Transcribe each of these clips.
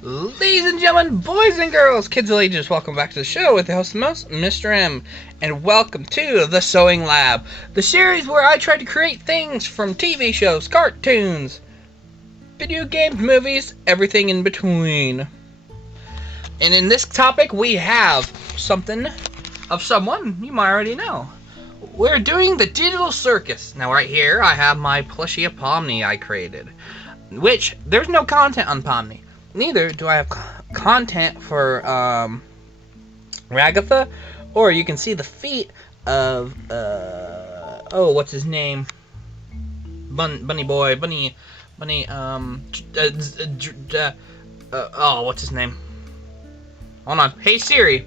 Ladies and gentlemen, boys and girls, kids of all ages, welcome back to the show with the host of the most, Mr. M, and welcome to the Sewing Lab, the series where I try to create things from TV shows, cartoons, video games, movies, everything in between. And in this topic, we have something of someone you might already know. We're doing the Digital Circus. Now right here, I have my plushie Pomni I created, which there's no content on Pomni. Neither do I have content for Ragatha, or you can see the feet of what's his name? Bunny, what's his name? Hold on. Hey Siri,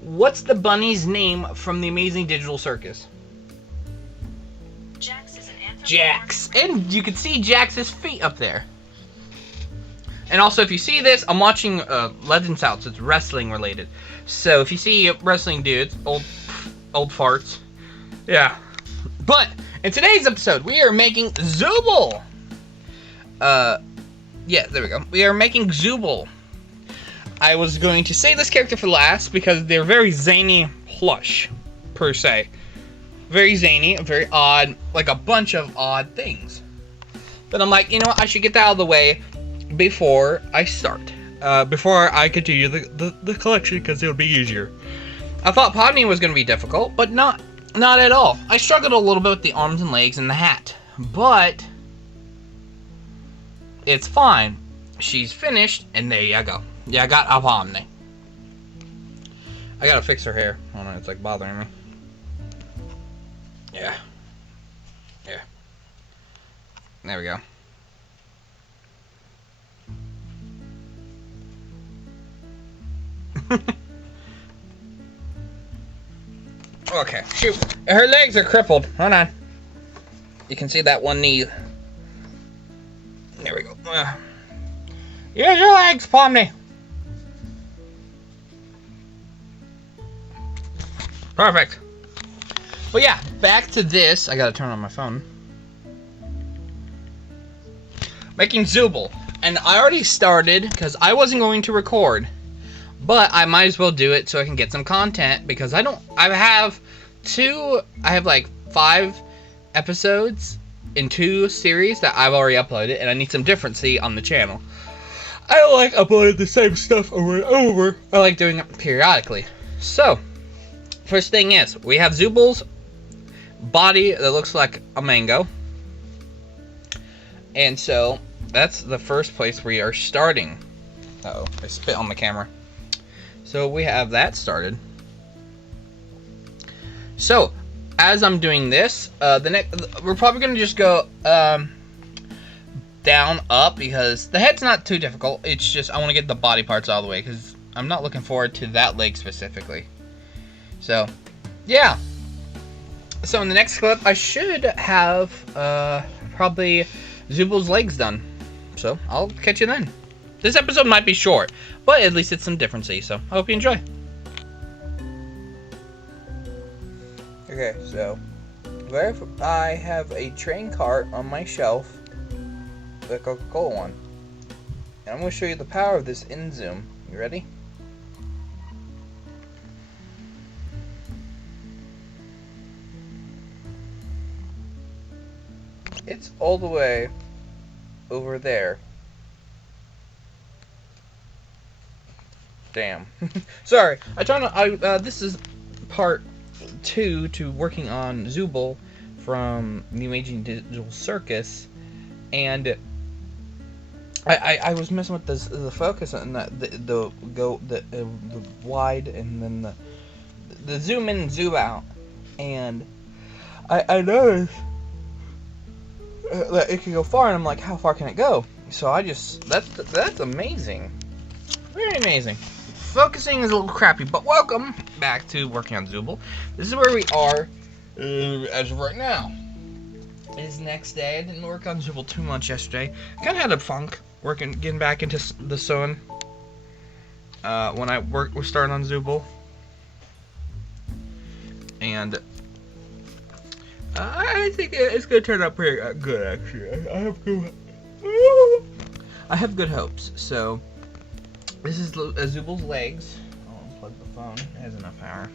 what's the bunny's name from the Amazing Digital Circus? Jax is an anthropomorphic. Jax, and you can see Jax's feet up there. And also, if you see this, I'm watching Legends Out, so it's wrestling related. So if you see wrestling dudes, old farts, yeah. But in today's episode, we are making Zooble. Yeah, there we go. We are making Zooble. I was going to say this character for last because they're very zany plush, per se. Very zany, very odd, like a bunch of odd things. But I'm like, you know what? I should get that out of the way before I start, before I continue the collection, because it would be easier. I thought Podney was going to be difficult, but not at all. I struggled a little bit with the arms and legs and the hat, but it's fine. She's finished, and there you go. Yeah, I got a Podney. I gotta fix her hair. Oh no, it's like bothering me. Yeah. There we go. Okay, shoot. Her legs are crippled. Hold on. You can see that one knee. There we go. Here's your legs, Pomni. Perfect. But yeah, back to this. I gotta turn on my phone. Making Zooble. And I already started, because I wasn't going to record. But I might as well do it so I can get some content, because I have like 5 episodes in 2 series that I've already uploaded, and I need some differency on the channel. I don't like uploading the same stuff over and over. I like doing it periodically. So, first thing is, we have Zooble's body that looks like a mango. And so, that's the first place we are starting. Uh-oh, I spit on the camera. So we have that started. So as I'm doing this, we're probably gonna just go down, up, because the head's not too difficult. It's just I want to get the body parts out of the way, because I'm not looking forward to that leg specifically. So yeah. So in the next clip, I should have probably Zooble's legs done. So I'll catch you then. This episode might be short, but at least it's some differency, so I hope you enjoy. Okay, so there I have a train cart on my shelf, the Coca-Cola one. And I'm going to show you the power of this in zoom. You ready? It's all the way over there. Damn. Sorry. This is part 2 to working on Zooble from the Amazing Digital Circus, and I was messing with the focus and the wide and then the zoom in and zoom out, and I noticed that it can go far, and I'm like, how far can it go? So that's amazing, very amazing. Focusing is a little crappy, but welcome back to working on Zooble. This is where we are as of right now. It is the next day. I didn't work on Zooble too much yesterday. Kind of had a funk getting back into the sewing when I was starting on Zooble, and I think it's gonna turn out pretty good actually. I have to I have good hopes. So this is Zooble's legs. I'll unplug the phone. It has enough power.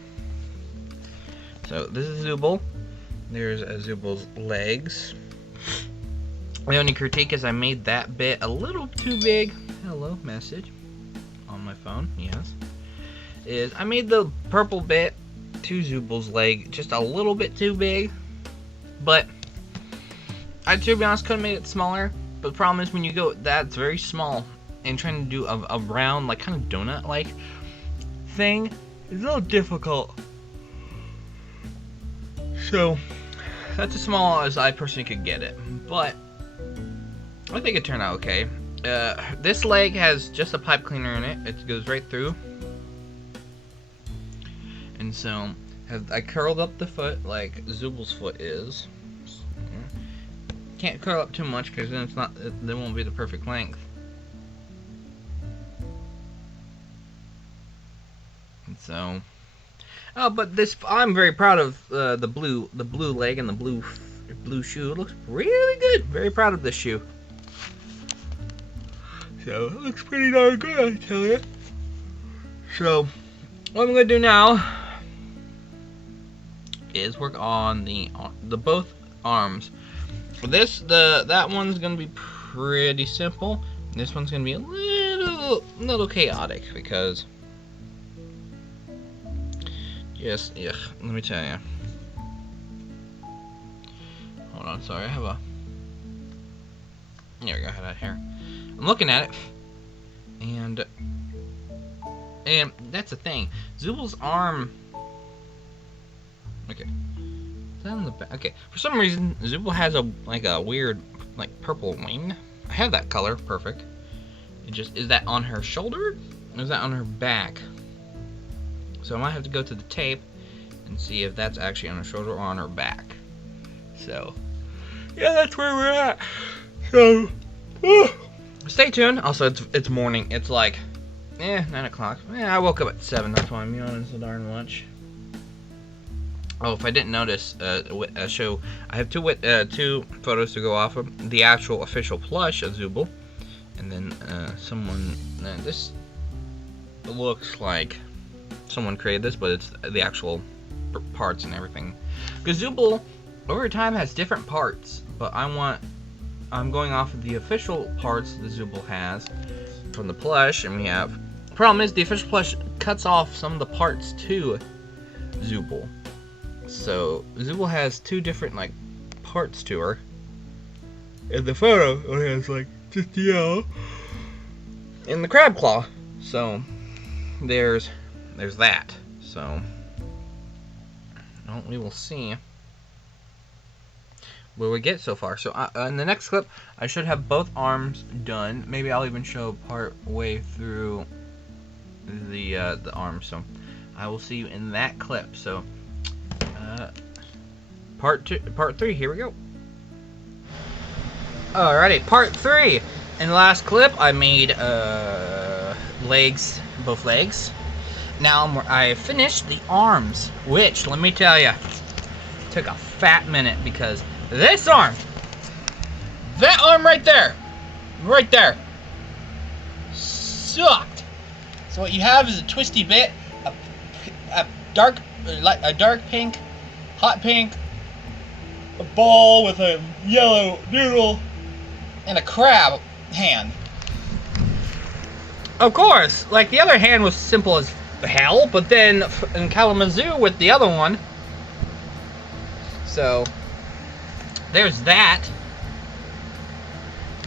So this is Zooble. There's Zooble's legs. The only critique is I made that bit a little too big. Hello, message on my phone. Yes, is I made the purple bit to Zooble's leg just a little bit too big, but I, to be honest, could have made it smaller. But the problem is when you go that's very small and trying to do a round, like kind of donut-like thing is a little difficult. So that's as small as I personally could get it, but I think it turned out okay. This leg has just a pipe cleaner in it. It goes right through. And so, I curled up the foot like Zooble's foot is. Can't curl up too much because then it's not. It won't be the perfect length. And so, but this I'm very proud of the blue leg and the blue shoe. It looks really good. Very proud of this shoe. So it looks pretty darn good, I tell you. So what I'm gonna do now is work on the both arms. For this, that one's gonna be pretty simple. This one's gonna be a little chaotic because let me tell you. Hold on, sorry, I have a. There we go, I had that here. I'm looking at it, and that's the thing. Zooble's arm. Okay, is that on the back? Okay, for some reason Zooble has a weird purple wing. I have that color, perfect. It just is that on her shoulder, or is that on her back? So I might have to go to the tape and see if that's actually on her shoulder or on her back. So yeah, that's where we're at. So. Stay tuned. Also, it's morning. It's like, 9 o'clock. I woke up at 7. That's why I'm yawning so darn much. Oh, if I didn't notice, I have two photos to go off of. The actual official plush of Zooble, and then this looks like someone created this, but it's the actual parts and everything. Because Zooble, over time, has different parts, but I'm going off of the official parts that Zooble has from the plush, and we have. The problem is the official plush cuts off some of the parts to Zooble. So Zooble has two different parts to her. In the photo, it has just the yellow and the crab claw. So there's that. So we will see where we get so far. So in the next clip, I should have both arms done. Maybe I'll even show part way through the arm. So I will see you in that clip. So part 3. Here we go. Alrighty, part 3. In the last clip, I made both legs. Now I finished the arms, which let me tell you, took a fat minute because this arm, that arm right there, sucked. So what you have is a twisty bit, a dark pink, hot pink, a ball with a yellow noodle, and a crab hand. Of course, the other hand was simple as hell, but then in Kalamazoo with the other one. So there's that.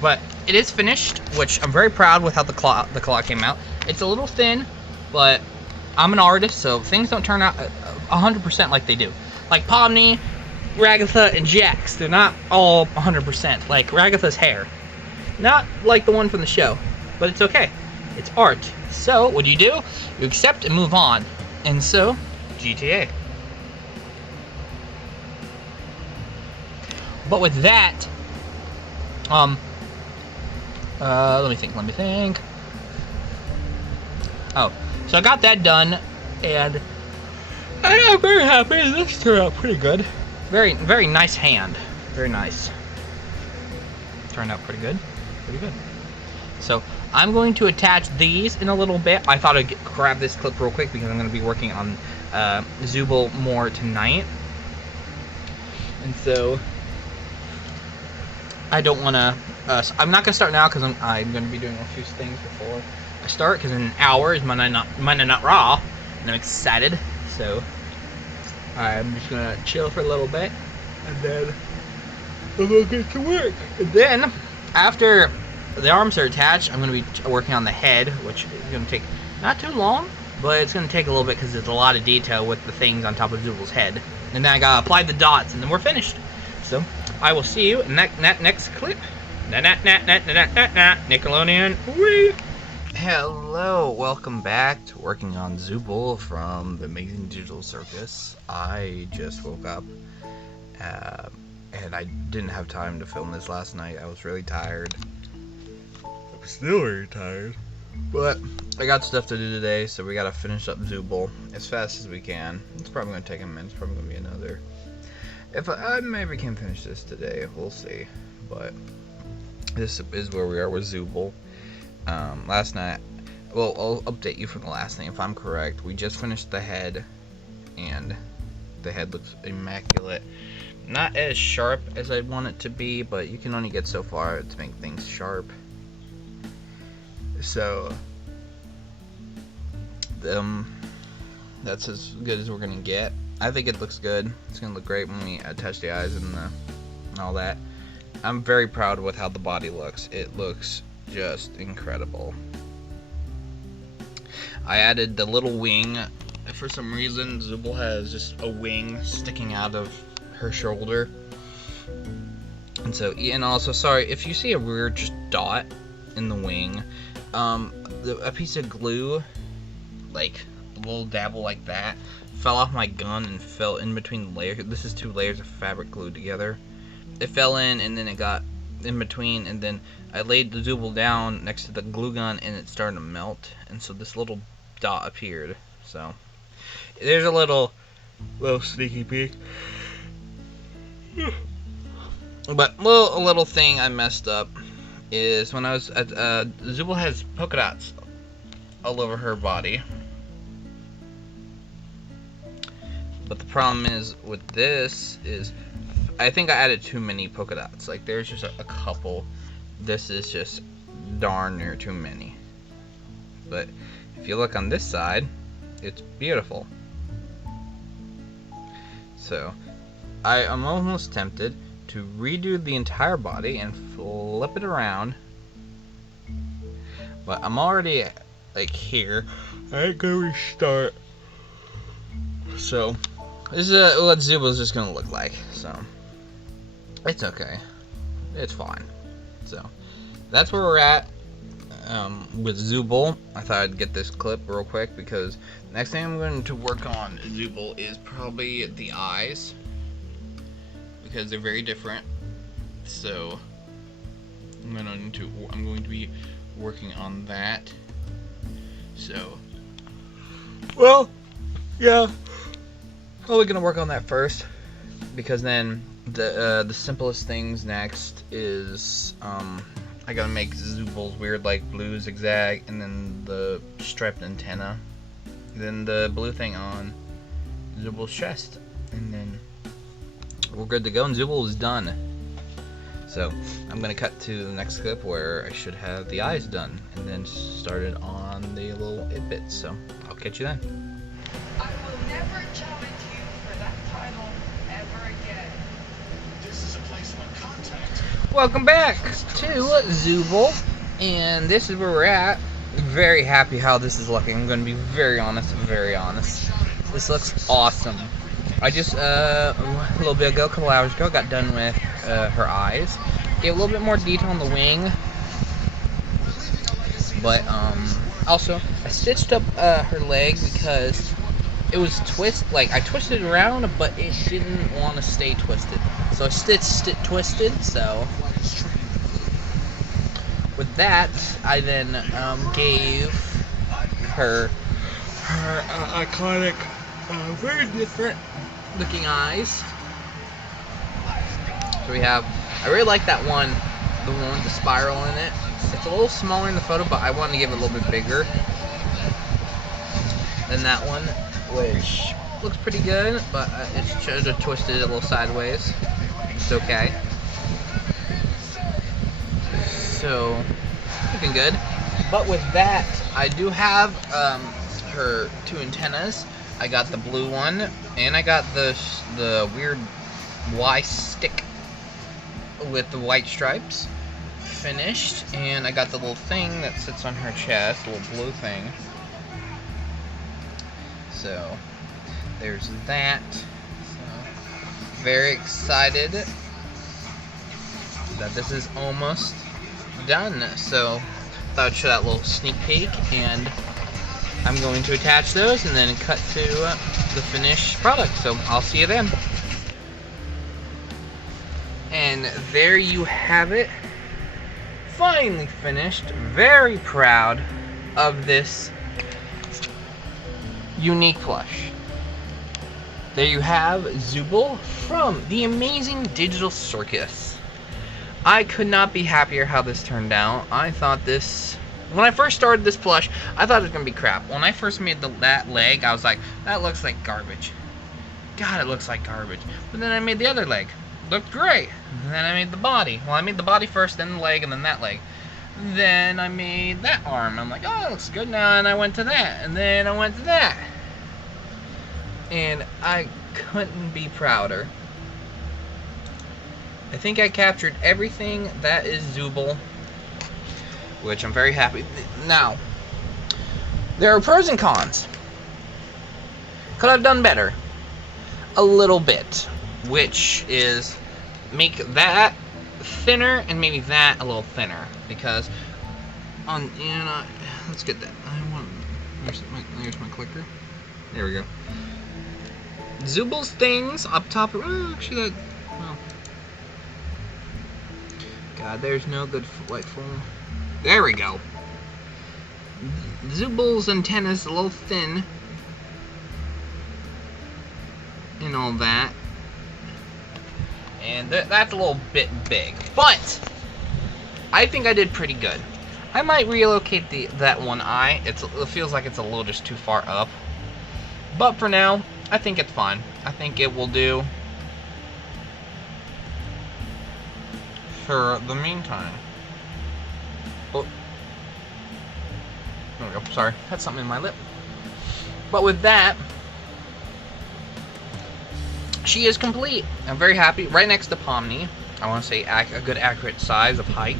But it is finished, which I'm very proud with how the claw came out. It's a little thin, but I'm an artist, so things don't turn out 100% like they do. Like Pomni, Ragatha, and Jax, they're not all 100%. Like Ragatha's hair. Not like the one from the show, but it's okay. It's art. So, what do? You accept and move on. And so, GTA. But with that, let me think. Oh, so I got that done, and I'm very happy. This turned out pretty good. Very, very nice hand. Very nice. Turned out pretty good. So I'm going to attach these in a little bit. I thought I'd grab this clip real quick because I'm going to be working on Zooble more tonight. And so I don't want to, I'm not going to start now because I'm going to be doing a few things before I start, because in an hour is Monday Night Raw, and I'm excited. So I'm just going to chill for a little bit, and then we'll get to work. And then after the arms are attached, I'm going to be working on the head, which is going to take not too long, but it's going to take a little bit because there's a lot of detail with the things on top of Zooble's head. And then I got to apply the dots, and then we're finished. So I will see you in that next clip. Nickelodeon. Whee! Hello, welcome back to working on Zooble from the Amazing Digital Circus. I just woke up, and I didn't have time to film this last night. I was really tired. I'm still very tired, but I got stuff to do today, so we gotta finish up Zooble as fast as we can. It's probably gonna take a minute. It's probably gonna be another. If I maybe can finish this today, we'll see. But this is where we are with Zooble. Last night, well, I'll update you from the last thing. If I'm correct, we just finished the head, and the head looks immaculate. Not as sharp as I'd want it to be, but you can only get so far to make things sharp. So, that's as good as we're gonna get. I think it looks good. It's gonna look great when we attach the eyes and all that. I'm very proud with how the body looks. It looks just incredible. I added the little wing. For some reason, Zooble has just a wing sticking out of her shoulder. And so, and also, sorry, if you see a weird just dot in the wing, a piece of glue, like a little dabble like that, fell off my gun and fell in between the layers. This is 2 layers of fabric glued together. It fell in, and then it got in between, and then I laid the Zooble down next to the glue gun, and it started to melt, and so this little dot appeared. So there's a little sneaky peek. But a little thing I messed up is when I was at Zooble has polka dots all over her body. But the problem is with this is I think I added too many polka dots. Like, there's just a couple. This is just darn near too many. But if you look on this side, it's beautiful. So I'm almost tempted to redo the entire body and flip it around. But I'm already like here. I ain't gonna restart. So this is what Zooble's just gonna look like. So it's okay. It's fine. So that's where we're at with Zooble. I thought I'd get this clip real quick because next thing I'm going to work on Zooble is probably the eyes, because they're very different. So I'm going to be working on that. So, well, yeah, probably gonna work on that first, because then the simplest things next is I gotta make Zooble's weird like blue zigzag, and then the striped antenna, then the blue thing on Zooble's chest, and then we're good to go, and Zooble is done. So I'm gonna cut to the next clip where I should have the eyes done, and then started on the little bits. So I'll catch you then. I will never challenge you for that title ever again. This is a placement contact. Welcome back to Zooble, and this is where we're at. Very happy how this is looking. I'm gonna be very honest. This looks awesome. I just a little bit ago, a couple hours ago, got done with her eyes. Gave a little bit more detail on the wing, but also I stitched up her leg because it was I twisted it around, but it didn't want to stay twisted, so I stitched it twisted. So with that, I then gave her iconic, very different looking eyes. So we have, I really like that one, the one with the spiral in it. It's a little smaller in the photo, but I wanted to give it a little bit bigger than that one, which looks pretty good, but it should have twisted it a little sideways. It's okay. So, looking good. But with that, I do have her 2 antennas. I got the blue one, and I got the weird Y stick with the white stripes finished, and I got the little thing that sits on her chest, the little blue thing. So there's that. So, very excited that this is almost done. So thought I'd show that little sneak peek, and I'm going to attach those and then cut to the finished product. So I'll see you then. And there you have it. Finally finished. Very proud of this unique plush. There you have Zooble from the Amazing Digital Circus. I could not be happier how this turned out. I thought this, when I first started this plush, I thought it was going to be crap. When I first made that leg, I was like, that looks like garbage. God, it looks like garbage. But then I made the other leg. Looked great. And then I made the body. Well, I made the body first, then the leg, and then that leg. Then I made that arm. I'm like, oh, that looks good now. And I went to that. And then I went to that. And I couldn't be prouder. I think I captured everything that is Zooble, which I'm very happy. Now, there are pros and cons. Could I've done better? A little bit. Which is make that thinner and maybe that a little thinner, because on, you know, let's get that. There's my clicker. There we go. Zooble's things up top. Oh, actually, that. Well, God, there's no good light form. There we go. Zooble's antenna's a little thin and all that. And that's a little bit big, but I think I did pretty good. I might relocate that one eye. It feels like it's a little just too far up, but for now, I think it's fine. I think it will do for the meantime. Oh, there we go. Sorry, had something in my lip. But with that, she is complete. I'm very happy. Right next to Pomni. I want to say a good accurate size of height.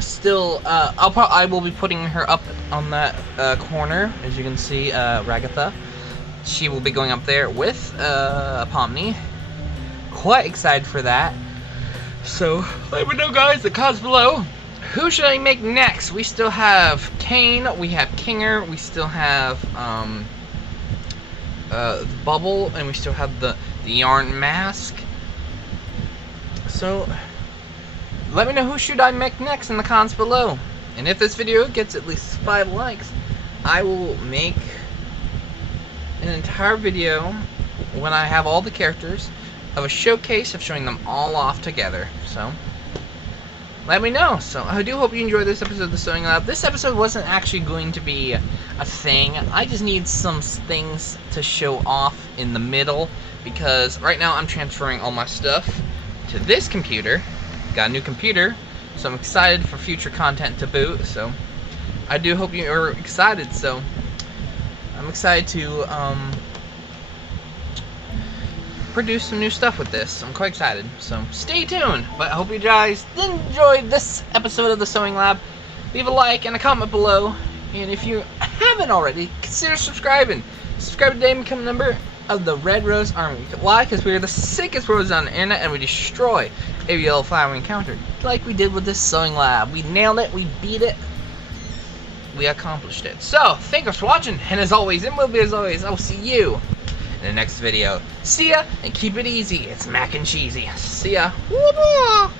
Still, I will be putting her up on that corner, as you can see. Ragatha. She will be going up there with Pomni. Quite excited for that. So let me know, guys, the comments below. Who should I make next? We still have Kane. We have Kinger. We still have Bubble, and we still have the yarn mask. So let me know who should I make next in the comments below. And if this video gets at least 5 likes, I will make an entire video when I have all the characters of a showcase of showing them all off together. So let me know. So I do hope you enjoyed this episode of the Sewing Lab. This episode wasn't actually going to be a thing. I just need some things to show off in the middle, because right now I'm transferring all my stuff to this computer. Got a new computer, so I'm excited for future content to boot. So I do hope you are excited. So I'm excited to produce some new stuff with this. I'm quite excited, so stay tuned. But I hope you guys enjoyed this episode of the Sewing Lab. Leave a like and a comment below, and if you haven't already, consider subscribing. Subscribe today and become a member of the Red Rose Army. Why? Because we are the sickest roses on the internet, and we destroy every yellow flower we encounter, like we did with this Sewing Lab. We nailed it, we beat it, we accomplished it. So thanks for watching, and as always, and will be as always, I'll see you in the next video. See ya, and keep it easy. It's mac and cheesy. See ya. Woo-hoo!